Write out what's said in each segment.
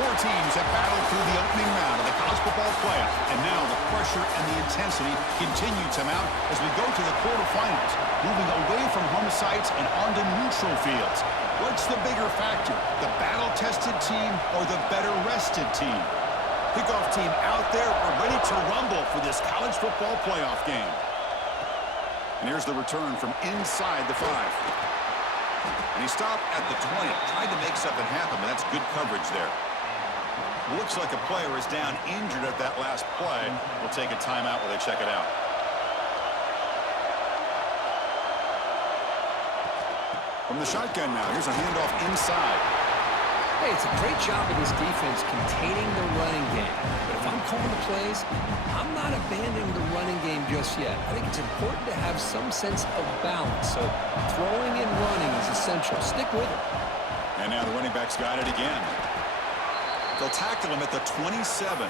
Four teams have battled through the opening round of the college football playoff, and now the pressure and the intensity continue to mount as we go to the quarterfinals, moving away from home sites and onto neutral fields. What's the bigger factor, the battle-tested team or the better-rested team? Kickoff team out there, we're ready to rumble for this college football playoff game. And here's the return from inside the 5. And he stopped at the 20, tried to make something happen, but that's good coverage there. Looks like a player is down injured at that last play. We'll take a timeout while they check it out. From the shotgun now, here's a handoff inside. Hey, it's a great job of this defense containing the running game. But if I'm calling the plays, I'm not abandoning the running game just yet. I think it's important to have some sense of balance. So throwing and running is essential. Stick with it. And now the running back's got it again. They'll tackle him at the 27.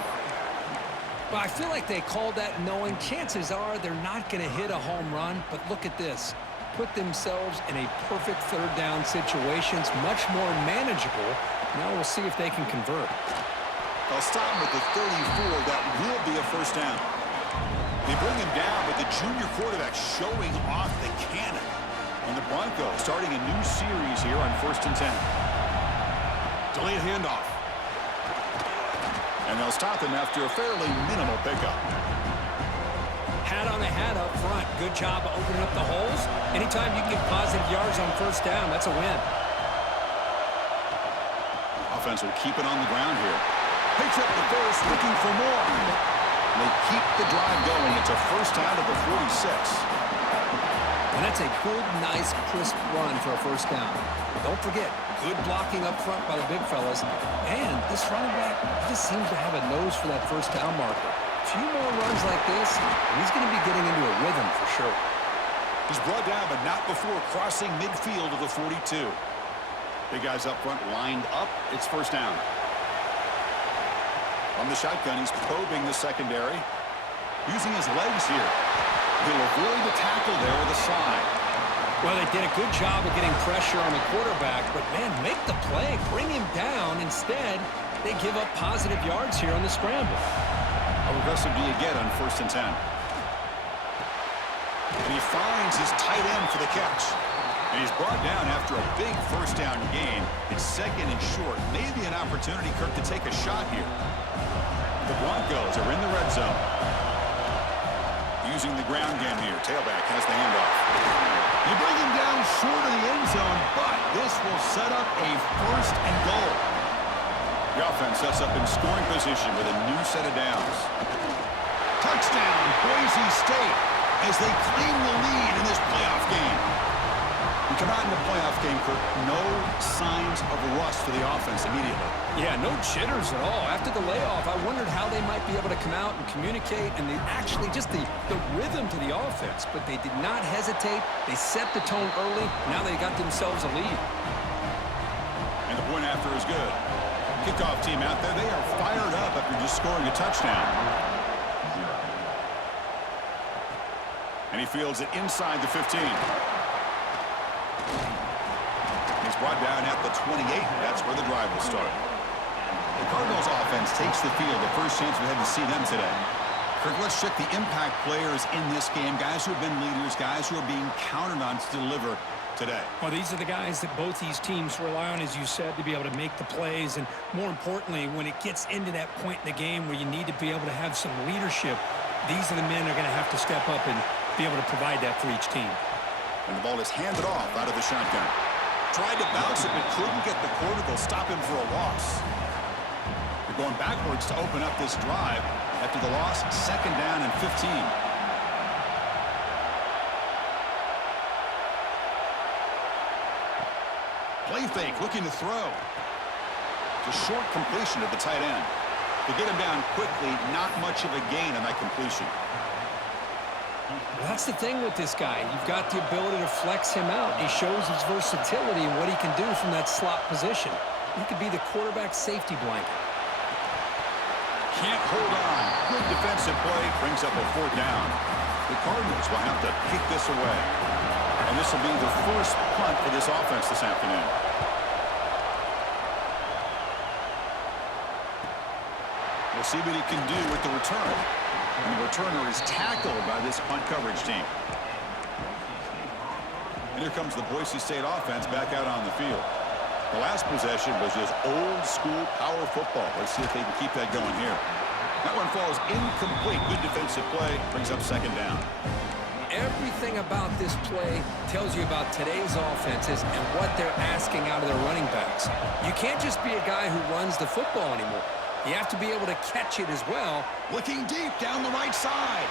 Well, I feel like they called that knowing chances are they're not going to hit a home run. But look at this. Put themselves in a perfect third down situation. It's much more manageable. Now we'll see if they can convert. They'll stop him at the 34. That will be a first down. They bring him down, but the junior quarterback showing off the cannon. And the Broncos starting a new series here on 1st and 10. Delayed handoff. And they'll stop him after a fairly minimal pickup. Hat on a hat up front. Good job of opening up the holes. Anytime you can get positive yards on first down, that's a win. Offense will keep it on the ground here. Picks up the first, looking for more. They keep the drive going. It's a first down at the 46. And that's a good, nice, crisp run for a first down. Don't forget, good blocking up front by the big fellas. And this running back just seems to have a nose for that first down marker. A few more runs like this, and he's going to be getting into a rhythm for sure. He's brought down, but not before crossing midfield of the 42. Big guys up front lined up. It's first down. On the shotgun, he's probing the secondary. Using his legs here. He'll avoid the tackle there with a slide. Well, they did a good job of getting pressure on the quarterback, but, man, make the play. Bring him down. Instead, they give up positive yards here on the scramble. How aggressive do you get on 1st and 10? And he finds his tight end for the catch. And he's brought down after a big first down gain. It's second and short. Maybe an opportunity, Kirk, to take a shot here. The Broncos are in the red zone. Using the ground game here. Tailback has the handoff. You bring him down short of the end zone, but this will set up a first and goal. The offense sets up in scoring position with a new set of downs. Touchdown, Boise State, as they claim the lead in this playoff game. We come out in the playoff game, Kirk, no signs of rust for the offense immediately. Yeah, no jitters at all. After the layoff, I wondered how they might be able to come out and communicate, and they actually just the rhythm to the offense, but they did not hesitate. They set the tone early. Now they got themselves a lead. And the point after is good. Kickoff team out there, they are fired up after just scoring a touchdown. And he fields it inside the 15. He's brought down at the 28. That's where the drive will start. The Cardinals offense takes the field. The first chance we had to see them today. Kirk, let's check the impact players in this game. Guys who have been leaders, guys who are being counted on to deliver today. Well, these are the guys that both these teams rely on, as you said, to be able to make the plays. And more importantly, when it gets into that point in the game where you need to be able to have some leadership, these are the men that are going to have to step up and be able to provide that for each team. And the ball is handed off out of the shotgun. Tried to bounce it, but couldn't get the quarter. They'll stop him for a loss. They're going backwards to open up this drive after the loss. Second down and 15. Play fake, looking to throw. It's a short completion at the tight end. To get him down quickly, not much of a gain on that completion. Well, that's the thing with this guy. You've got the ability to flex him out. He shows his versatility and what he can do from that slot position. He could be the quarterback safety blanket. Can't hold on. Good defensive play. Brings up a fourth down. The Cardinals will have to kick this away. And this will be the first punt for this offense this afternoon. We'll see what he can do with the return. And the returner is tackled by this punt coverage team. And here comes the Boise State offense back out on the field. The last possession was just old-school power football. Let's see if they can keep that going here. That one falls incomplete. Good defensive play. Brings up second down. Everything about this play tells you about today's offenses and what they're asking out of their running backs. You can't just be a guy who runs the football anymore. You have to be able to catch it as well. Looking deep down the right side.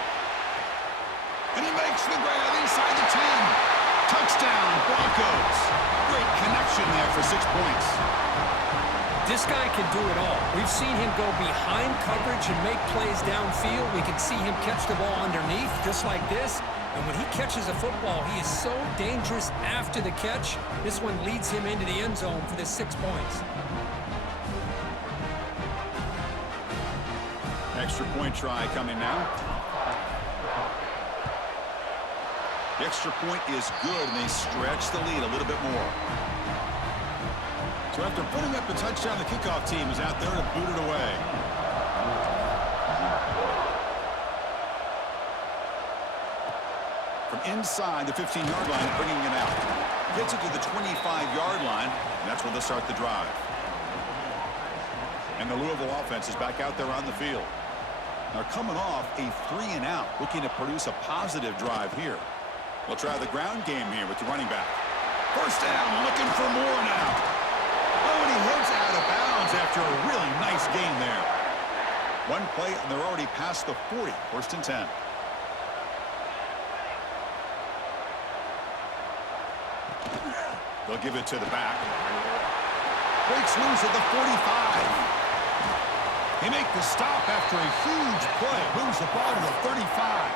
And he makes the grab inside the 10. Touchdown, Broncos. Great connection there for 6 points. This guy can do it all. We've seen him go behind coverage and make plays downfield. We can see him catch the ball underneath, just like this. And when he catches a football, he is so dangerous after the catch. This one leads him into the end zone for the 6 points. Extra point try coming now. The extra point is good, and they stretch the lead a little bit more. So after putting up the touchdown, the kickoff team is out there to boot it away. From inside the 15-yard line, bringing it out. Gets it to the 25-yard line, and that's where they'll start the drive. And the Louisville offense is back out there on the field. They're coming off a 3-and-out, looking to produce a positive drive here. We'll try the ground game here with the running back. First down, looking for more now. Oh, and he heads out of bounds after a really nice gain there. One play, and they're already past the 40. First and 10. They'll give it to the back. Breaks loose at the 45. They make the stop after a huge play. Moves the ball to the 35.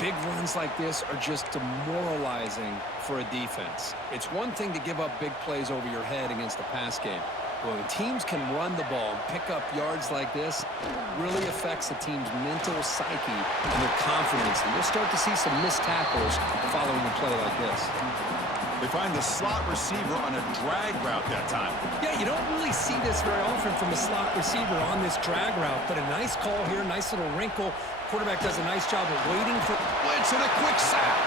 Big runs like this are just demoralizing for a defense. It's one thing to give up big plays over your head against the pass game. But when teams can run the ball and pick up yards like this, it really affects the team's mental psyche and their confidence. And you'll start to see some missed tackles following a play like this. They find the slot receiver on a drag route that time. Yeah, you don't really see this very often from a slot receiver on this drag route, but a nice call here, nice little wrinkle. Quarterback does a nice job of waiting for blitz and a quick sack.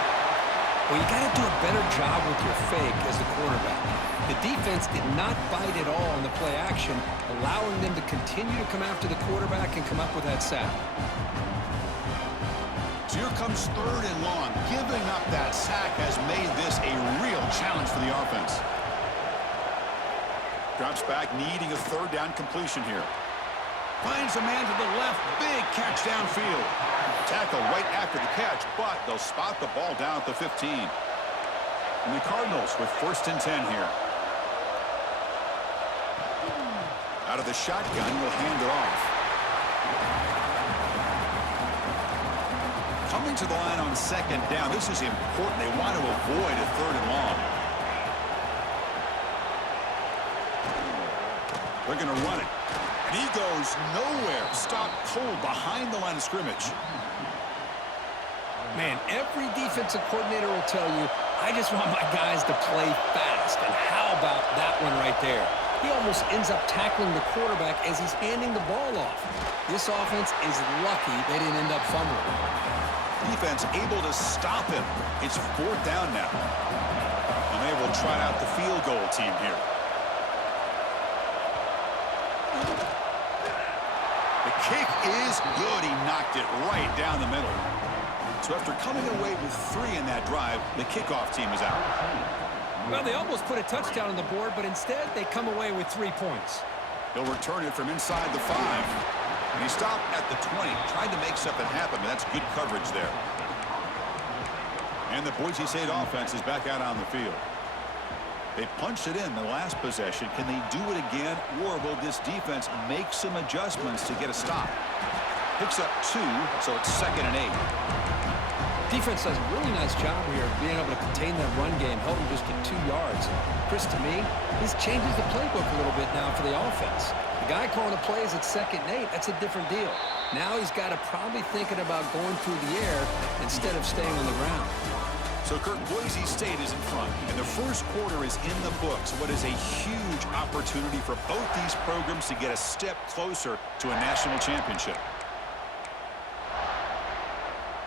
Well, you got to do a better job with your fake as the quarterback. The defense did not bite at all on the play action, allowing them to continue to come after the quarterback and come up with that sack. So here comes third and long. Giving up that sack has made this a real challenge for the offense. Drops back, needing a third down completion here. Finds a man to the left. Big catch downfield. Tackle right after the catch, but they'll spot the ball down at the 15. And the Cardinals with first and 10 here. Out of the shotgun, will hand it off. Coming to the line on second down. This is important. They want to avoid a third and long. They're going to run it. And he goes nowhere. Stopped cold behind the line of scrimmage. Man, every defensive coordinator will tell you, I just want my guys to play fast. And how about that one right there? He almost ends up tackling the quarterback as he's handing the ball off. This offense is lucky they didn't end up fumbling. Defense able to stop him. It's fourth down now. And they will try out the field goal team here. The kick is good. He knocked it right down the middle. So after coming away with 3 in that drive, the kickoff team is out. Well, they almost put a touchdown on the board, but instead they come away with 3 points. He'll return it from inside the 5. And he stopped at the 20, tried to make something happen, but that's good coverage there. And the Boise State offense is back out on the field. They punched it in the last possession. Can they do it again, or will this defense make some adjustments to get a stop? Picks up 2, so it's second and 8. Defense does a really nice job here of being able to contain that run game, held him just to 2 yards. Chris, to me, this changes the playbook a little bit now for the offense. The guy calling the plays at second and 8, that's a different deal. Now he's got to probably thinking about going through the air instead of staying on the ground. So, Kurt, Boise State is in front, and the first quarter is in the books. What is a huge opportunity for both these programs to get a step closer to a national championship.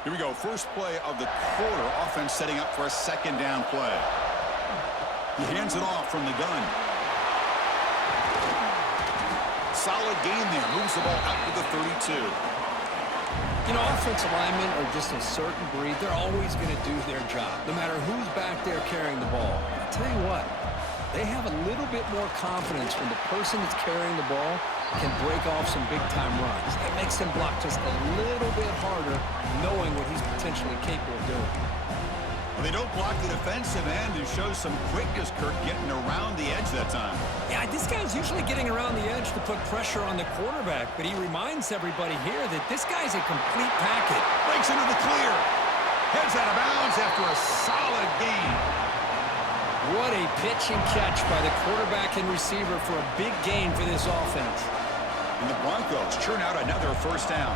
Here we go, first play of the quarter. Offense setting up for a second down play. He hands it off from the gun. Solid gain there, moves the ball out to the 32. You know, offensive linemen are just a certain breed. They're always going to do their job, no matter who's back there carrying the ball. I'll tell you what, they have a little bit more confidence when the person that's carrying the ball can break off some big-time runs. That makes him block just a little bit harder, knowing what he's potentially capable of doing. Well, they don't block the defensive end and show some quickness, Kirk, getting around the edge that time. Yeah, this guy's usually getting around the edge to put pressure on the quarterback, but he reminds everybody here that this guy's a complete packet. Breaks into the clear. Heads out of bounds after a solid gain. What a pitch and catch by the quarterback and receiver for a big gain for this offense. And the Broncos churn out another first down.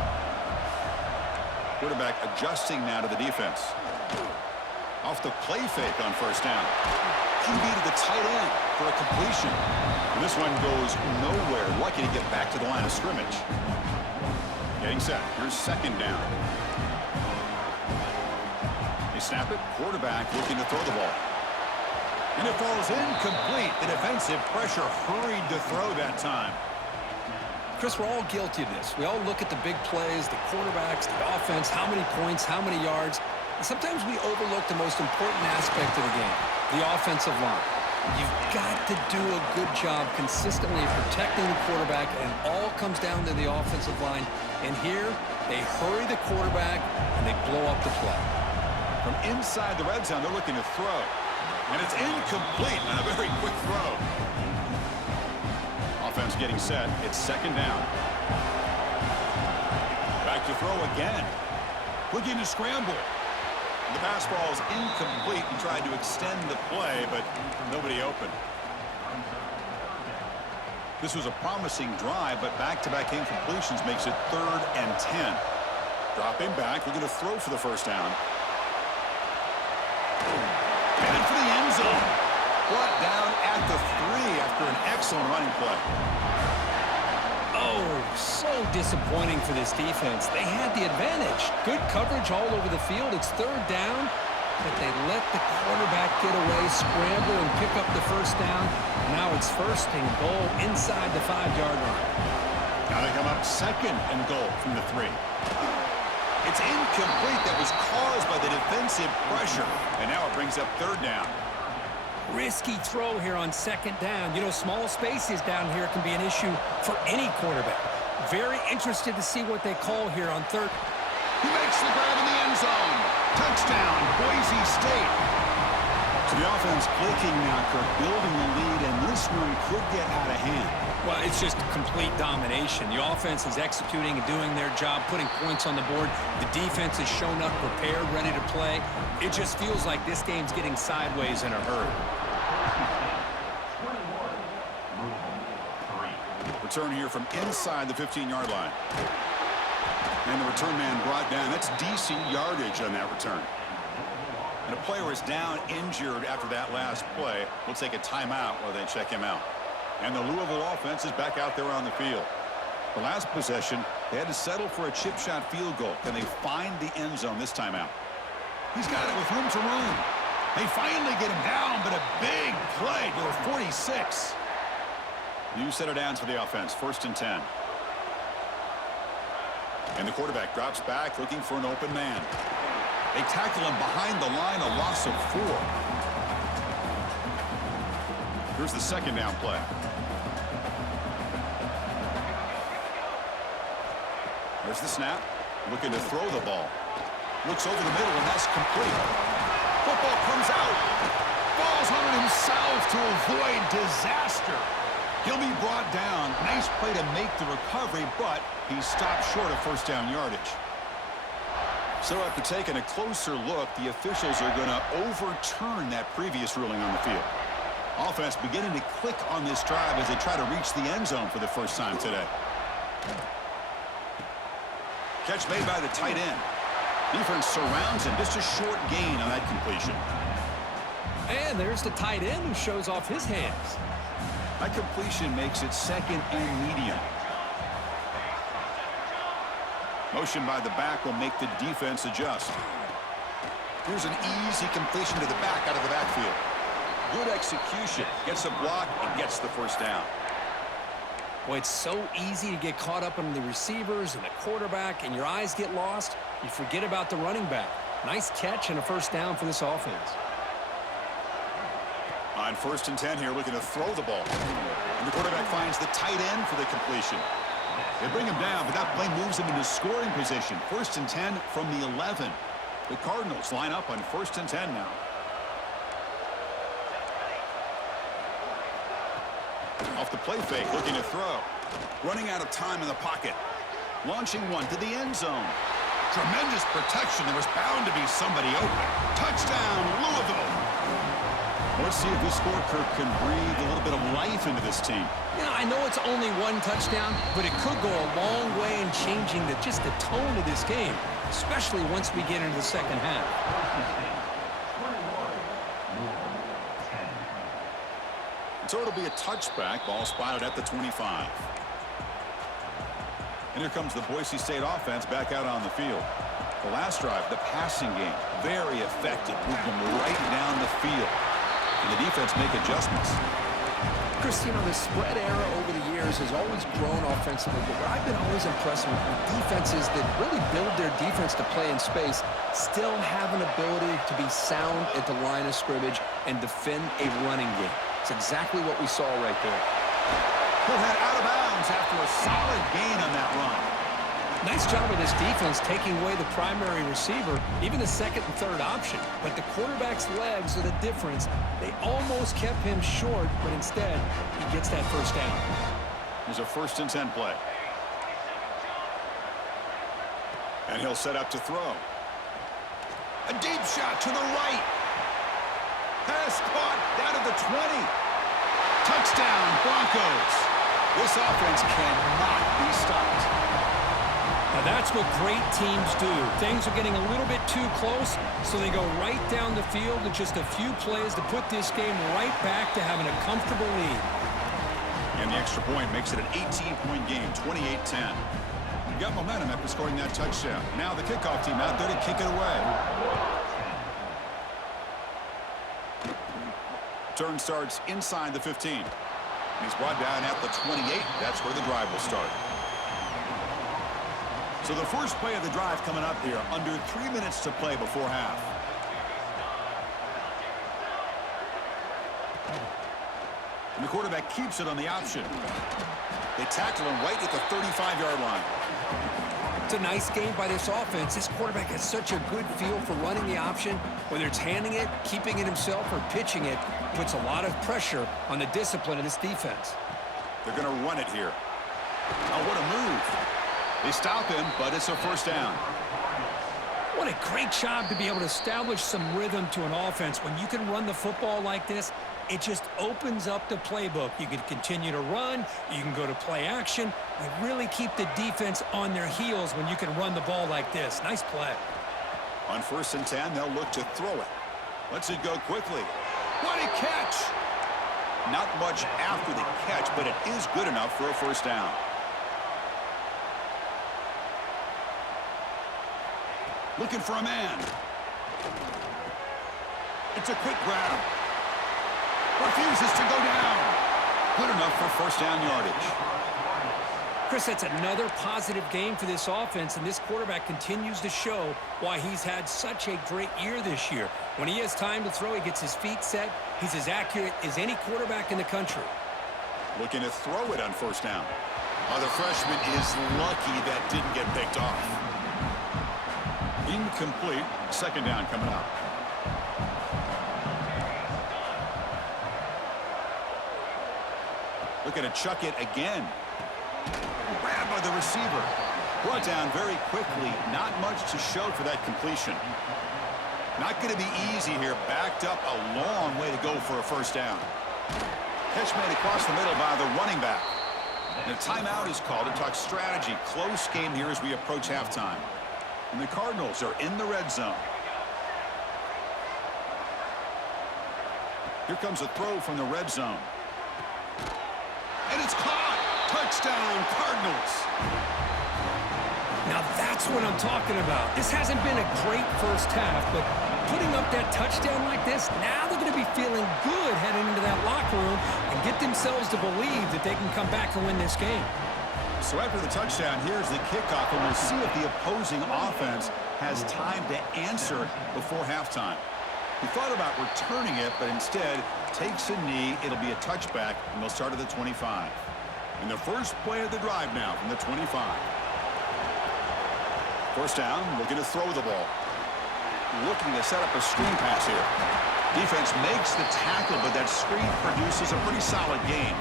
Quarterback adjusting now to the defense. Off the play fake on first down. QB to the tight end for a completion. And this one goes nowhere. Lucky to get back to the line of scrimmage. Getting set. Here's second down. They snap it. Quarterback looking to throw the ball. And it falls incomplete. The defensive pressure hurried to throw that time. Chris, we're all guilty of this. We all look at the big plays, the quarterbacks, the offense, how many points, how many yards. And sometimes we overlook the most important aspect of the game, the offensive line. You've got to do a good job consistently protecting the quarterback, and it all comes down to the offensive line. And here, they hurry the quarterback, and they blow up the play. From inside the red zone, they're looking to throw. And it's incomplete on a very quick throw. Offense getting set. It's second down. Back to throw again. Looking to scramble. The pass ball is incomplete. He tried to extend the play, but nobody open. This was a promising drive, but back-to-back incompletions makes it 3rd and 10. Dropping back, looking to throw for the first down. And for the end zone. Brought down at the 3 after an excellent running play. Oh, so disappointing for this defense. They had the advantage. Good coverage all over the field. It's 3rd down, but they let the quarterback get away, scramble, and pick up the first down. Now it's 1st and goal inside the 5-yard line. Now they come up 2nd and goal from the 3. It's incomplete. That was caused by the defensive pressure. And now it brings up 3rd down. Risky throw here on 2nd down. You know, small spaces down here can be an issue for any quarterback. Very interested to see what they call here on 3rd. He makes the grab in the end zone. Touchdown, Boise State. So the offense clicking now, Kirk, building the lead, and this one could get out of hand. Well, it's just complete domination. The offense is executing and doing their job, putting points on the board. The defense has shown up, prepared, ready to play. It just feels like this game's getting sideways in a hurry. Return here from inside the 15-yard line. And the return man brought down. That's decent yardage on that return. And a player is down injured after that last play. We'll take a timeout while they check him out. And the Louisville offense is back out there on the field. The last possession, they had to settle for a chip shot field goal. Can they find the end zone this time out? He's got it with room to run. They finally get him down, but a big play to the 46. New set of downs for the offense, 1st and 10. And the quarterback drops back looking for an open man. They tackle him behind the line, a loss of 4. Here's the 2nd down play. There's the snap. Looking to throw the ball. Looks over the middle, and that's complete. Football comes out. Falls on himself to avoid disaster. He'll be brought down. Nice play to make the recovery, but he stopped short of 1st down yardage. So after taking a closer look, the officials are going to overturn that previous ruling on the field. Offense beginning to click on this drive as they try to reach the end zone for the first time today. Catch made by the tight end. Defense surrounds him. Just a short gain on that completion. And there's the tight end who shows off his hands. That completion makes it second and medium. Motion by the back will make the defense adjust. Here's an easy completion to the back out of the backfield. Good execution. Gets a block and gets the first down. Boy, it's so easy to get caught up on the receivers and the quarterback, and your eyes get lost. You forget about the running back. Nice catch and a first down for this offense. On 1st and 10 here, looking to throw the ball. And the quarterback finds the tight end for the completion. They bring him down, but that play moves him into scoring position. 1st and 10 from the 11. The Cardinals line up on 1st and 10 now. Off the play fake, looking to throw. Running out of time in the pocket. Launching one to the end zone. Tremendous protection. There was bound to be somebody open. Touchdown, Louisville. Let's see if this score, Kirk, can breathe a little bit of life into this team. Yeah, I know it's only one touchdown, but it could go a long way in changing just the tone of this game, especially once we get into the second half. So it'll be a touchback. Ball spotted at the 25. And here comes the Boise State offense back out on the field. The last drive, the passing game, very effective. Moved them right down the field. And the defense make adjustments. Chris, you know, the spread era over the years has always grown offensively, but what I've been always impressed with defenses that really build their defense to play in space still have an ability to be sound at the line of scrimmage and defend a running game. It's exactly what we saw right there. He'll head out of bounds after a solid gain on that run. Nice job of this defense taking away the primary receiver, even the second and third option. But the quarterback's legs are the difference. They almost kept him short, but instead, he gets that first down. There's a 1st and 10 play. And he'll set up to throw. A deep shot to the right. Pass caught down to the 20. Touchdown, Broncos. This offense cannot be stopped. Now that's what great teams do. Things are getting a little bit too close, so they go right down the field with just a few plays to put this game right back to having a comfortable lead. And the extra point makes it an 18-point game, 28-10. You got momentum after scoring that touchdown. Now the kickoff team out there to kick it away. Turn starts inside the 15. And he's brought down at the 28. That's where the drive will start. So the first play of the drive coming up here, under 3 minutes to play before half. And the quarterback keeps it on the option. They tackle him right at the 35-yard line. It's a nice game by this offense. This quarterback has such a good feel for running the option. Whether it's handing it, keeping it himself, or pitching it, puts a lot of pressure on the discipline of this defense. They're going to run it here. Oh, what a move. They stop him, but it's a first down. What a great job to be able to establish some rhythm to an offense. When you can run the football like this, it just opens up the playbook. You can continue to run. You can go to play action. You really keep the defense on their heels when you can run the ball like this. Nice play. On 1st and 10, they'll look to throw it. Lets it go quickly. What a catch! Not much after the catch, but it is good enough for a first down. Looking for a man. It's a quick grab. Refuses to go down. Good enough for first down yardage. Chris, that's another positive game for this offense, and this quarterback continues to show why he's had such a great year this year. When he has time to throw, he gets his feet set. He's as accurate as any quarterback in the country. Looking to throw it on first down. Oh, the freshman is lucky that didn't get picked off. Incomplete. Second down coming up. Looking to chuck it again. Grabbed by the receiver. Brought down very quickly. Not much to show for that completion. Not going to be easy here. Backed up a long way to go for a first down. Catch made across the middle by the running back. And a timeout is called to talk strategy. Close game here as we approach halftime. And the Cardinals are in the red zone. Here comes a throw from the red zone. And it's caught. Touchdown, Cardinals. Now that's what I'm talking about. This hasn't been a great first half, but putting up that touchdown like this, now they're going to be feeling good heading into that locker room and get themselves to believe that they can come back and win this game. So after the touchdown, here's the kickoff, and we'll see if the opposing offense has time to answer before halftime. He thought about returning it, but instead takes a knee. It'll be a touchback, and they'll start at the 25. And the first play of the drive now from the 25. First down, looking to throw the ball. Looking to set up a screen pass here. Defense makes the tackle, but that screen produces a pretty solid gain.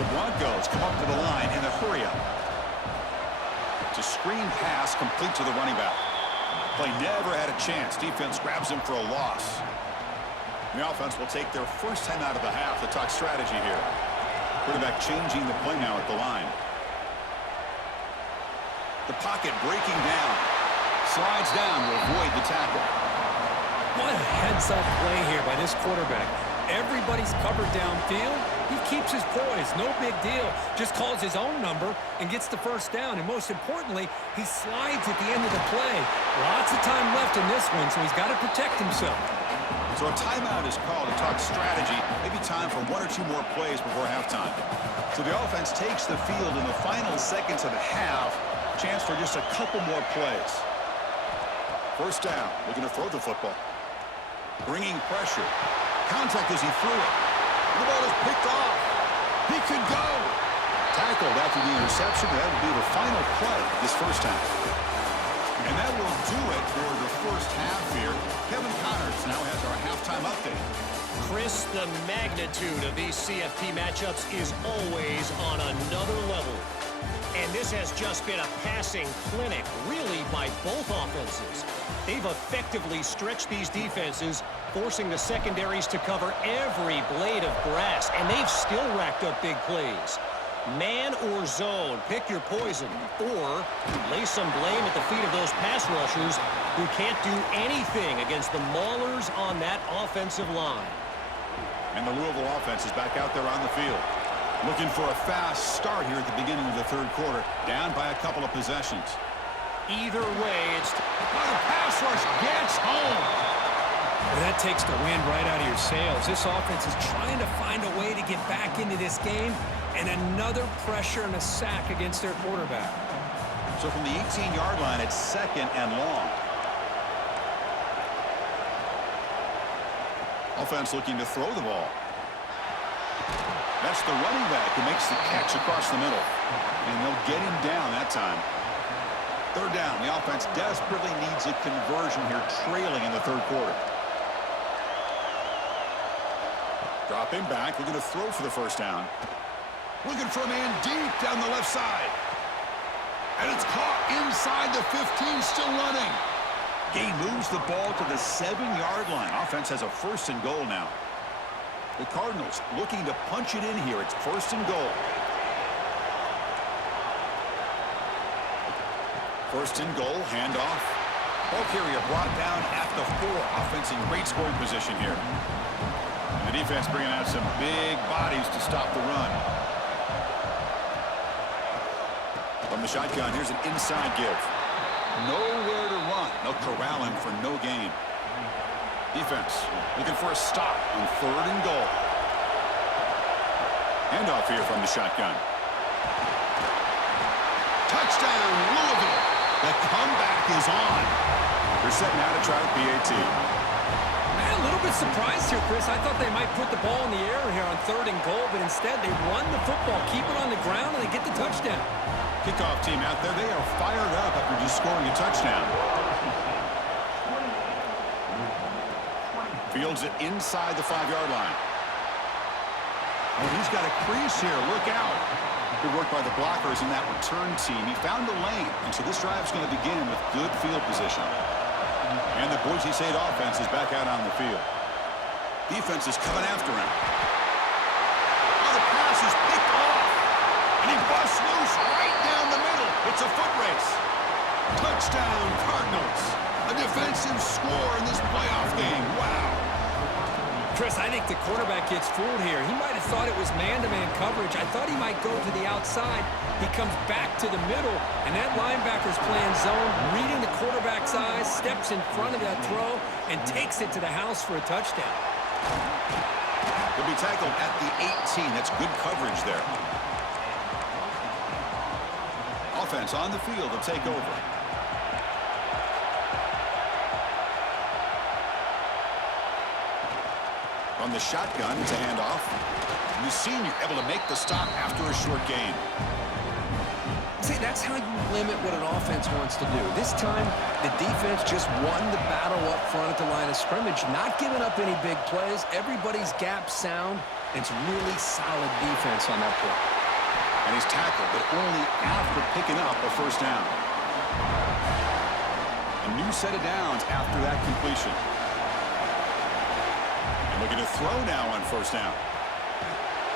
The Broncos come up to the line in a hurry-up. It's a screen pass complete to the running back. Play never had a chance. Defense grabs him for a loss. The offense will take their first 10 out of the half to talk strategy here. Quarterback changing the play now at the line. The pocket breaking down. Slides down to avoid the tackle. What a heads-up play here by this quarterback. Everybody's covered downfield. He keeps his poise. No big deal. Just calls his own number and gets the first down. And most importantly, he slides at the end of the play. Lots of time left in this one, so he's got to protect himself. So a timeout is called to talk strategy. Maybe time for one or two more plays before halftime. So the offense takes the field in the final seconds of the half. Chance for just a couple more plays. First down, looking to throw the football. Bringing pressure. Contact as he threw it. The ball is picked off. He could go. Tackled after the interception. That will be the final play this first half. And that will do it for the first half here. Kevin Connors now has our halftime update. Chris, the magnitude of these CFP matchups is always on another level. And this has just been a passing clinic, really, by both offenses. They've effectively stretched these defenses, forcing the secondaries to cover every blade of grass, and they've still racked up big plays. Man or zone, pick your poison, or lay some blame at the feet of those pass rushers who can't do anything against the maulers on that offensive line. And the Louisville offense is back out there on the field. Looking for a fast start here at the beginning of the third quarter, down by a couple of possessions. Either way, it's... The pass rush gets home. Well, that takes the wind right out of your sails. This offense is trying to find a way to get back into this game, and another pressure and a sack against their quarterback. So from the 18-yard line, it's second and long. Offense looking to throw the ball. That's the running back who makes the catch across the middle. And they'll get him down that time. Third down. The offense desperately needs a conversion here, trailing in the third quarter. Dropping back, looking to throw for the first down. Looking for a man deep down the left side. And it's caught inside the 15, still running. He moves the ball to the 7-yard line. Offense has a first and goal now. The Cardinals looking to punch it in here. It's first and goal. First and goal, handoff. Ball carrier brought down at the 4. Offense in great scoring position here. And the defense bringing out some big bodies to stop the run. From the shotgun, here's an inside give. Nowhere to run. They'll corral him for no gain. Defense looking for a stop on third and goal. Handoff here from the shotgun. Touchdown, Louisville. The comeback is on. They're set now to try the PAT. Man, a little bit surprised here, Chris. I thought they might put the ball in the air here on third and goal, but instead they run the football, keep it on the ground, and they get the touchdown. Kickoff team out there, they are fired up after just scoring a touchdown. Fields it inside the 5-yard line. Oh, he's got a crease here. Look out. Good work by the blockers in that return team. He found the lane, and so this drive is going to begin with good field position. And the Boise State offense is back out on the field. Defense is coming after him. Oh, the pass is picked off. And he busts loose right down the middle. It's a foot race. Touchdown, Cardinals. A defensive score in this playoff game. Wow. Chris, I think the quarterback gets fooled here. He might have thought it was man-to-man coverage. I thought he might go to the outside. He comes back to the middle, and that linebacker's playing zone, reading the quarterback's eyes, steps in front of that throw, and takes it to the house for a touchdown. He'll be tackled at the 18. That's good coverage there. Offense on the field to take over. From the shotgun, it's a handoff. The senior able to make the stop after a short gain. See, that's how you limit what an offense wants to do. This time, the defense just won the battle up front at the line of scrimmage, not giving up any big plays. Everybody's gap sound. It's really solid defense on that play. And he's tackled, but only after picking up a first down. A new set of downs after that completion. And looking to throw now on first down.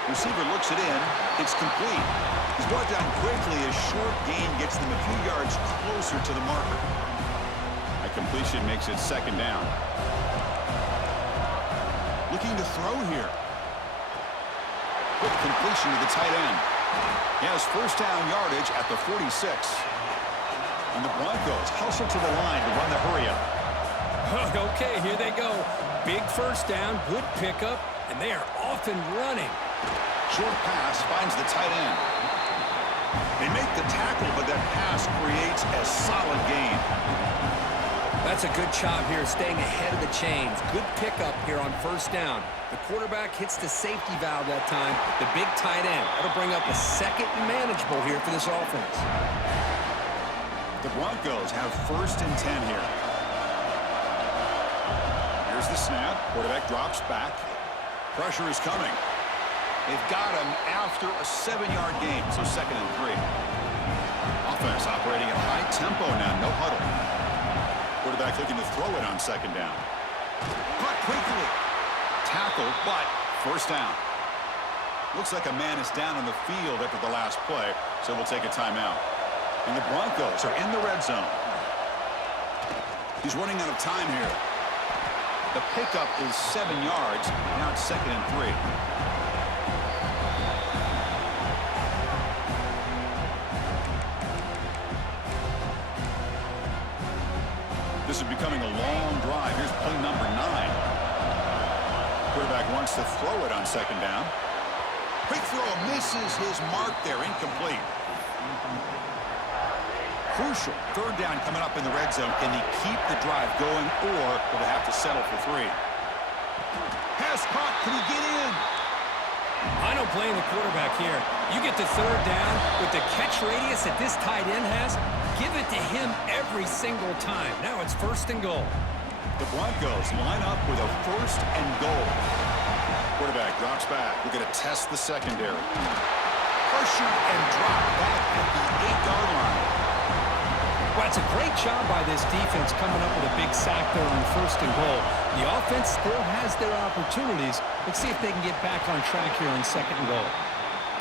Receiver looks it in. It's complete. He's brought down quickly as short gain gets them a few yards closer to the marker. That completion makes it second down. Looking to throw here. Quick completion to the tight end. He has first down yardage at the 46. And the Broncos hustle to the line to run the hurry up. Okay, here they go. Big first down, good pickup, and they are off and running. Short pass finds the tight end. They make the tackle, but that pass creates a solid gain. That's a good job here, staying ahead of the chains. Good pickup here on first down. The quarterback hits the safety valve that time. The big tight end. That'll bring up a second and manageable here for this offense. The Broncos have first and 10 here. Here's the snap. Quarterback drops back. Pressure is coming. They've got him after a 7-yard gain, so second and 3. Offense operating at high tempo now, no huddle. Quarterback looking to throw it on second down. Caught quickly. Tackled, but first down. Looks like a man is down on the field after the last play, so we'll take a timeout. And the Broncos are in the red zone. He's running out of time here. The pickup is 7 yards. Now it's second and 3. This is becoming a long drive. Here's play number 9. Quarterback wants to throw it on second down. Quick throw misses his mark there. Incomplete. Crucial third down coming up in the red zone. Can he keep the drive going, or will they have to settle for 3? Pass caught. Can he get in? I don't blame the quarterback here. You get the third down with the catch radius that this tight end has. Give it to him every single time. Now it's first and goal. The Broncos line up with a first and goal. Quarterback drops back. We're going to test the secondary. Pressure and drop back at the 8-yard line. Well, it's a great job by this defense coming up with a big sack there on first and goal. The offense still has their opportunities. Let's see if they can get back on track here on second and goal.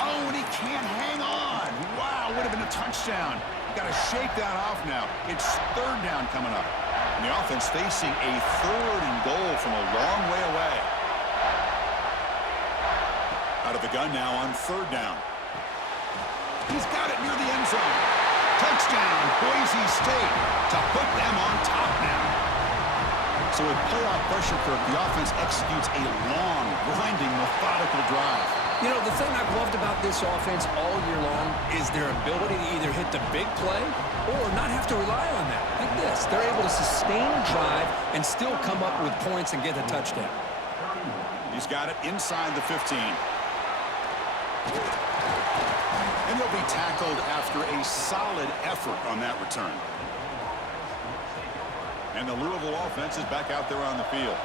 Oh, and he can't hang on. Wow, would have been a touchdown. Got to shake that off now. It's third down coming up. And the offense facing a third and goal from a long way away. Out of the gun now on third down. He's got it near the end zone. Touchdown, Boise State, to put them on top now. So with playoff pressure curve, the offense executes a long, grinding, methodical drive. You know, the thing I've loved about this offense all year long is their ability to either hit the big play or not have to rely on that. Like this, they're able to sustain a drive and still come up with points and get a touchdown. He's got it inside the 15. And he'll be tackled after a solid effort on that return. And the Louisville offense is back out there on the field.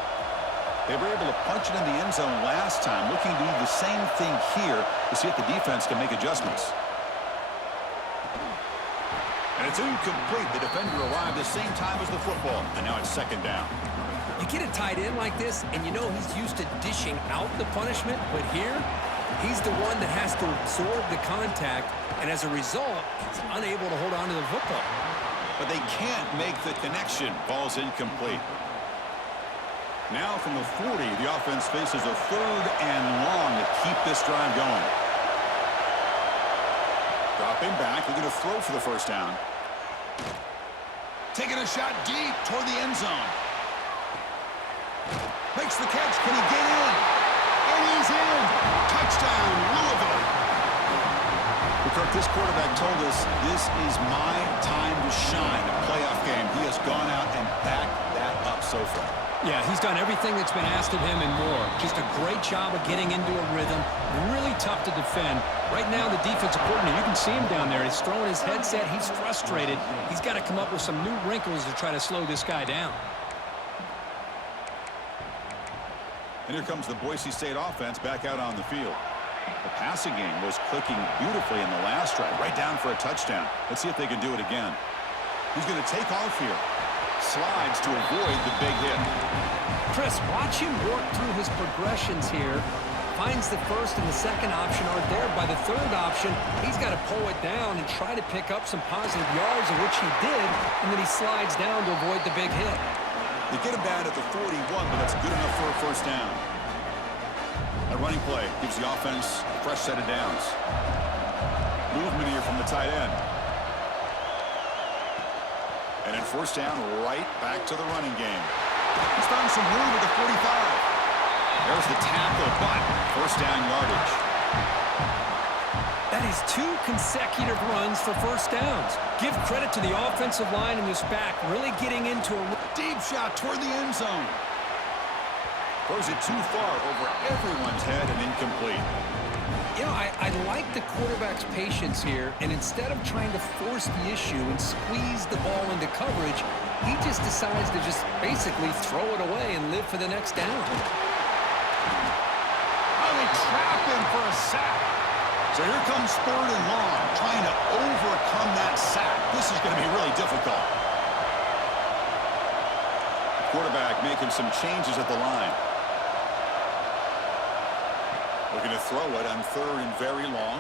They were able to punch it in the end zone last time, looking to do the same thing here to see if the defense can make adjustments. And it's incomplete. The defender arrived the same time as the football, and now it's second down. You get a tight end like this, and you know he's used to dishing out the punishment, but here, he's the one that has to absorb the contact, and as a result, he's unable to hold on to the football. but they can't make the connection. Ball's incomplete. Now from the 40, the offense faces a 3rd and long to keep this drive going. Dropping back, they're going to throw for the first down. Taking a shot deep toward the end zone. Makes the catch. Can he get in? And he's in. Touchdown, Louisville. Kirk, this quarterback told us this is my time to shine. A playoff game. He has gone out and backed that up so far. Yeah, he's done everything that's been asked of him and more. Just a great job of getting into a rhythm. Really tough to defend. Right now, the defensive coordinator, you can see him down there. He's throwing his headset. He's frustrated. He's got to come up with some new wrinkles to try to slow this guy down. And here comes the Boise State offense back out on the field. The passing game was clicking beautifully in the last drive, right down for a touchdown. Let's see if they can do it again. He's going to take off here. Slides to avoid the big hit. Chris, watch him work through his progressions here. Finds the first and the second option aren't there. By the third option, he's got to pull it down and try to pick up some positive yards, of which he did, and then he slides down to avoid the big hit. They get him bad at the 41, but that's good enough for a first down. A running play gives the offense a fresh set of downs. Movement here from the tight end. And in first down, right back to the running game. He's found some room at the 45. There's the tackle, but first down yardage. That is 2 consecutive runs for first downs. Give credit to the offensive line in this back, really getting into a deep shot toward the end zone. Throws it too far over everyone's head and incomplete. You know, I like the quarterback's patience here, and instead of trying to force the issue and squeeze the ball into coverage, he just decides to just basically throw it away and live for the next down. Oh, they trap him for a sack. So here comes 3rd and long, trying to overcome that sack. This is going to be really difficult. Quarterback making some changes at the line. Looking to throw it on 3rd and very long.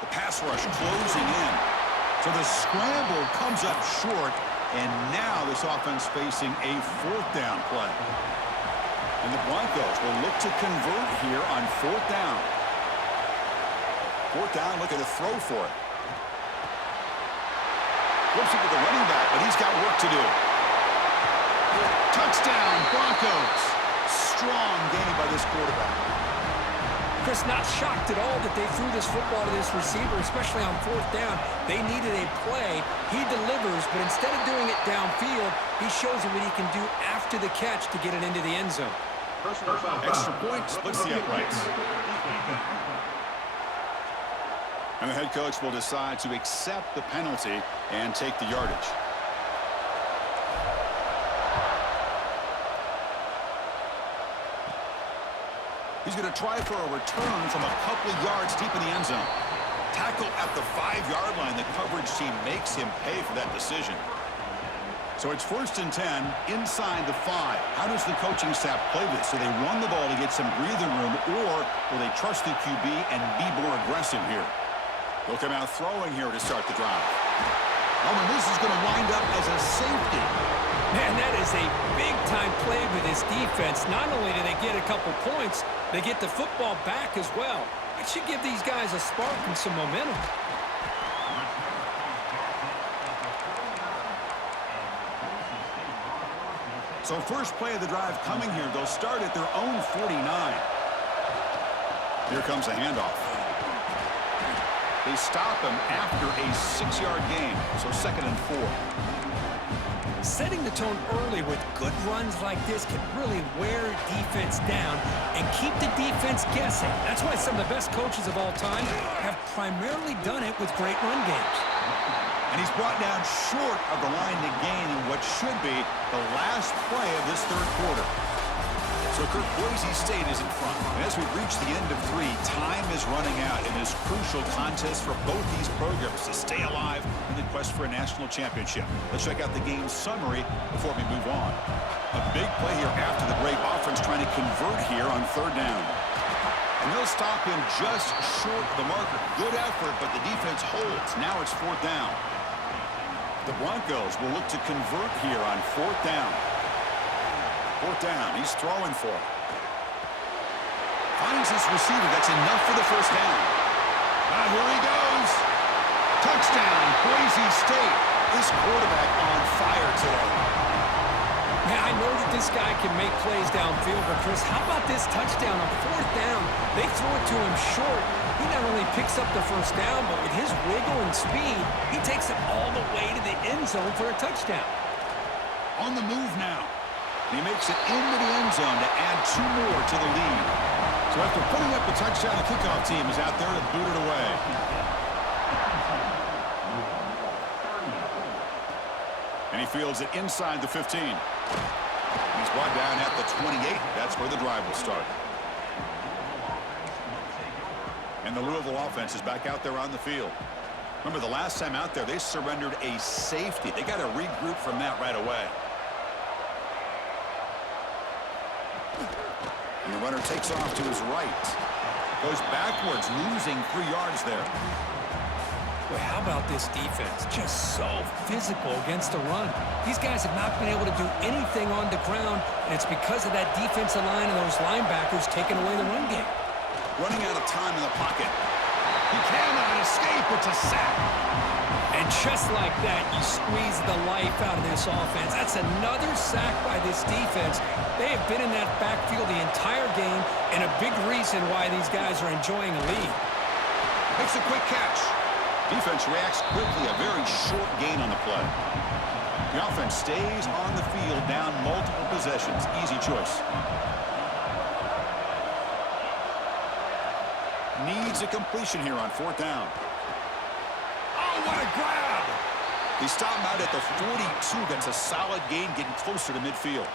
The pass rush closing in. So the scramble comes up short, and now this offense facing a 4th down play. And the Broncos will look to convert here on 4th down. 4th down, looking to throw for it. Flips it to the running back, but he's got work to do. Touchdown, Broncos. Strong game by this quarterback. Chris, not shocked at all that they threw this football to this receiver, especially on 4th down. They needed a play. He delivers, but instead of doing it downfield, he shows them what he can do after the catch to get it into the end zone. Extra point splits the uprights. And the head coach will decide to accept the penalty and take the yardage. He's going to try for a return from a couple of yards deep in the end zone. Tackle at the 5-yard line. The coverage team makes him pay for that decision. So it's 1st and 10 inside the 5. How does the coaching staff play this? Do they run the ball to get some breathing room, or will they trust the QB and be more aggressive here? They'll come out throwing here to start the drive. Oh, and this is going to wind up as a safety. Man, that is a big-time play with this defense. Not only do they get a couple points, they get the football back as well. It should give these guys a spark and some momentum. So first play of the drive coming here. They'll start at their own 49. Here comes a handoff. They stop him after a 6-yard gain, so 2nd and 4. Setting the tone early with good runs like this can really wear defense down and keep the defense guessing. That's why some of the best coaches of all time have primarily done it with great run games. And he's brought down short of the line to gain in what should be the last play of this 3rd quarter. So Kirk, Boise State is in front. And as we reach the end of 3, time is running out in this crucial contest for both these programs to stay alive in the quest for a national championship. Let's check out the game summary before we move on. A big play here after the break. Offense trying to convert here on 3rd down. And they'll stop him just short of the marker. Good effort, but the defense holds. Now it's 4th down. The Broncos will look to convert here on 4th down. 4th down, he's throwing for it. Finds his receiver, that's enough for the first down. Here he goes. Touchdown, Boise State. This quarterback on fire today. Man, I know that this guy can make plays downfield, but Chris, how about this touchdown on 4th down? They throw it to him short. He not only picks up the first down, but with his wiggle and speed, he takes it all the way to the end zone for a touchdown. On the move now. He makes it into the end zone to add 2 more to the lead. So after putting up the touchdown, the kickoff team is out there to boot it away. And he fields it inside the 15. He's brought down at the 28. That's where the drive will start. And the Louisville offense is back out there on the field. Remember, the last time out there, they surrendered a safety. They got to regroup from that right away. And the runner takes off to his right. Goes backwards, losing 3 yards there. Boy, how about this defense? Just so physical against the run. These guys have not been able to do anything on the ground, and it's because of that defensive line and those linebackers taking away the run game. Running out of time in the pocket. He cannot escape. It's a sack. And just like that, you squeeze the life out of this offense. That's another sack by this defense. They have been in that backfield the entire game, and a big reason why these guys are enjoying a lead. Makes a quick catch. Defense reacts quickly. A very short gain on the play. The offense stays on the field, down multiple possessions. Easy choice. Needs a completion here on 4th down. Oh, what a grab! They stop him out at the 42. That's a solid gain, getting closer to midfield.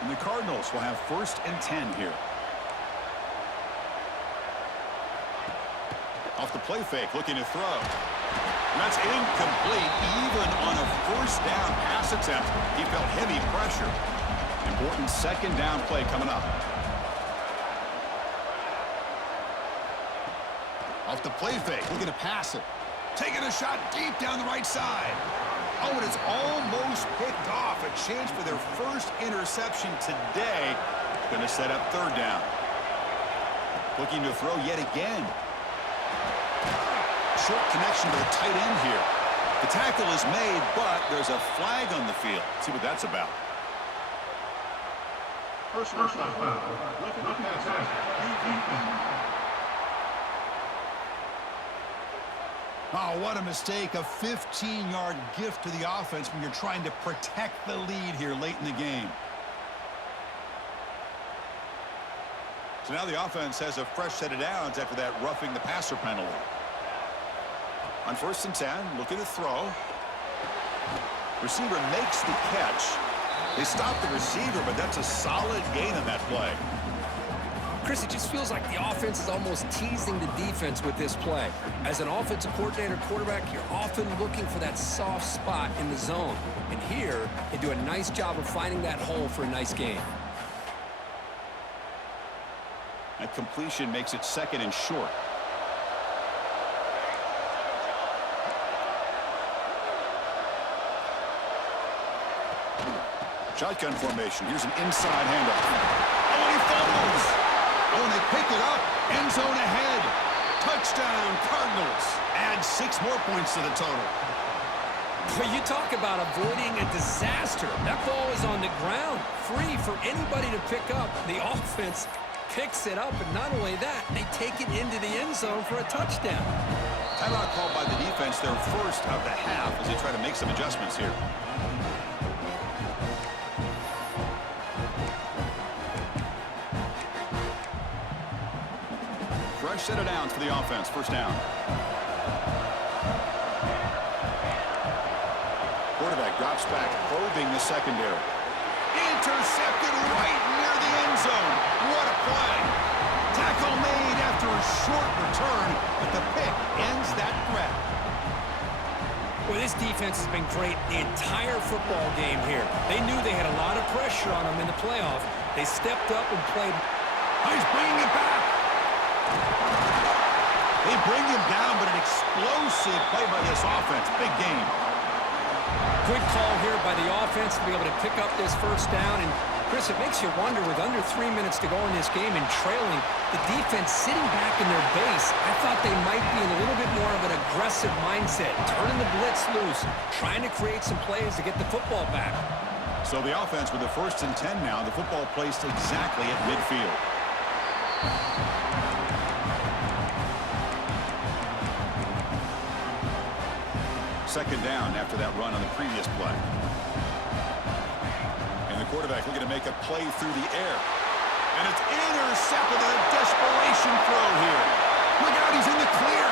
And the Cardinals will have 1st and 10 here. Off the play fake, looking to throw. And that's incomplete. Even on a 1st down pass attempt, he felt heavy pressure. Important 2nd down play coming up. Off the play fake, looking to pass it. Taking a shot deep down the right side. Oh, and it's almost picked off. A chance for their 1st interception today. Going to set up 3rd down. Looking to throw yet again. Short connection to the tight end here. The tackle is made, but there's a flag on the field. Let's see what that's about. Personal foul. Oh, what a mistake. A 15-yard gift to the offense when you're trying to protect the lead here late in the game. So now the offense has a fresh set of downs after that roughing the passer penalty. On 1st and 10, looking to throw. Receiver makes the catch. They stop the receiver, but that's a solid gain on that play. Chris, it just feels like the offense is almost teasing the defense with this play. As an offensive coordinator, quarterback, you're often looking for that soft spot in the zone. And here, they do a nice job of finding that hole for a nice gain. That completion makes it 2nd and short. Shotgun formation. Here's an inside handoff. Oh, he fumbles. Oh, and they pick it up. End zone ahead. Touchdown, Cardinals. Add 6 more points to the total. But you talk about avoiding a disaster. That ball is on the ground, free for anybody to pick up. The offense picks it up, and not only that, they take it into the end zone for a touchdown. Timeout called by the defense, their 1st of the half, as they try to make some adjustments here. Fresh set of downs for the offense. 1st down. Quarterback drops back, probing the secondary. Intercepted right near the end zone. What a play. Tackle made after a short return, but the pick ends that threat. Well, this defense has been great the entire football game here. They knew they had a lot of pressure on them in the playoff. They stepped up and played. He's bringing it back. They bring him down, but an explosive play by this offense. Big game. Good call here by the offense to be able to pick up this first down. And, Chris, it makes you wonder, with under 3 minutes to go in this game and trailing, the defense sitting back in their base, I thought they might be in a little bit more of an aggressive mindset, turning the blitz loose, trying to create some plays to get the football back. So the offense with the 1st and 10 now, the football placed exactly at midfield. Second down after that run on the previous play. And the quarterback looking to make a play through the air. And it's intercepted, a desperation throw here. Look out, he's in the clear.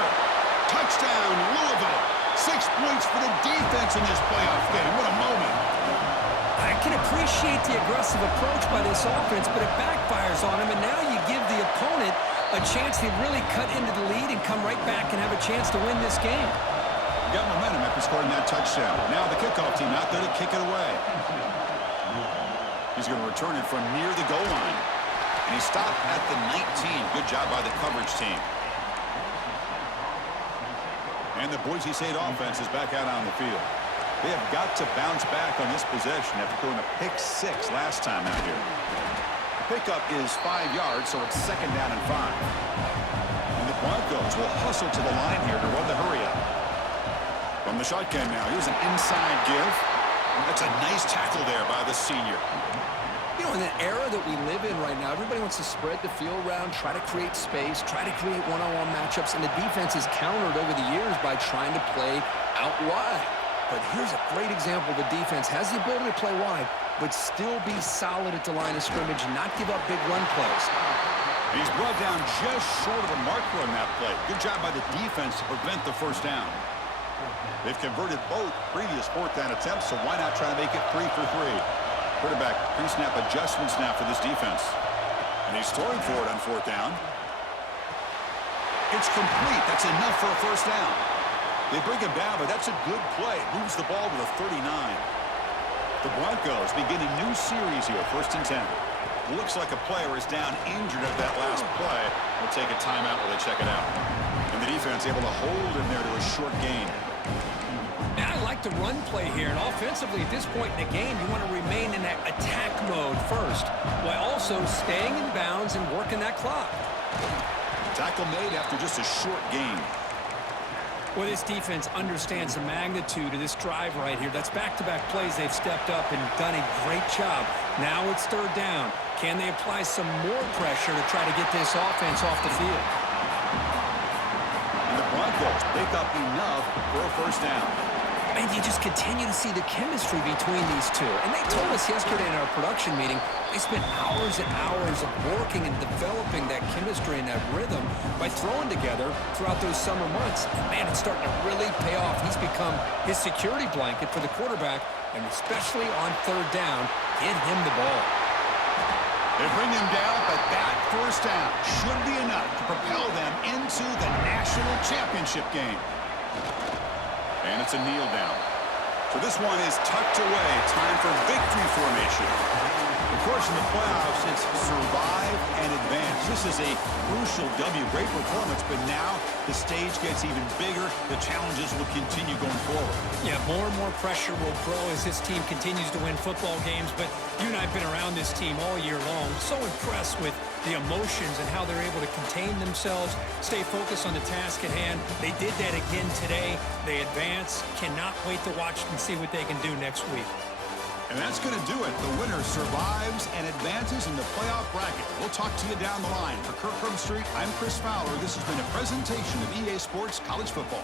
Touchdown, Louisville. 6 points for the defense in this playoff game. What a moment. I can appreciate the aggressive approach by this offense, but it backfires on him, and now you give the opponent a chance to really cut into the lead and come right back and have a chance to win this game. Got momentum after scoring that touchdown. Now the kickoff team out there to kick it away. He's going to return it from near the goal line. And he stopped at the 19. Good job by the coverage team. And the Boise State offense is back out on the field. They have got to bounce back on this possession after throwing a pick 6 last time out here. The pickup is 5 yards, so it's 2nd down and 5. And the Broncos will hustle to the line here to run the hurry up. From the shotgun now, here's an inside give. That's a nice tackle there by the senior. You know, in the era that we live in right now, everybody wants to spread the field around, try to create space, try to create one-on-one matchups, and the defense is countered over the years by trying to play out wide. But here's a great example. The defense has the ability to play wide, but still be solid at the line of scrimmage and not give up big run plays. And he's brought down just short of the marker on that play. Good job by the defense to prevent the first down. They've converted both previous 4th down attempts, so why not try to make it 3 for 3? Quarterback pre-snap adjustments now for this defense. And he's throwing for it on 4th down. It's complete. That's enough for a first down. They bring him down, but that's a good play. Moves the ball to the 39. The Broncos begin a new series here, 1st and 10. Looks like a player is down injured at that last play. We'll take a timeout while they check it out. And the defense able to hold him there to a short gain. And I like the run play here, and offensively at this point in the game, you want to remain in that attack mode first, while also staying in bounds and working that clock. Tackle made after just a short gain. Well, this defense understands the magnitude of this drive right here. That's back-to-back plays. They've stepped up and done a great job. Now it's 3rd down. Can they apply some more pressure to try to get this offense off the field? And the Broncos pick up enough for a first down. And you just continue to see the chemistry between these two. And they told us yesterday in our production meeting, they spent hours and hours of working and developing that chemistry and that rhythm by throwing together throughout those summer months. And man, it's starting to really pay off. He's become his security blanket for the quarterback, and especially on 3rd down, get him the ball. They bring him down, but that first down should be enough to propel them into the national championship game. And it's a kneel down. So this one is tucked away. Time for victory formation. Of course, in the playoffs, it's survive and advance. This is a crucial W. Great performance, but now the stage gets even bigger. The challenges will continue going forward. Yeah, more and more pressure will grow as this team continues to win football games. But you and I have been around this team all year long. So impressed with the emotions and how they're able to contain themselves, stay focused on the task at hand. They did that again today. They advance. Cannot wait to watch and see what they can do next week. And that's going to do it. The winner survives and advances in the playoff bracket. We'll talk to you down the line. For Kirk Street, I'm Chris Fowler. This has been a presentation of EA Sports College Football.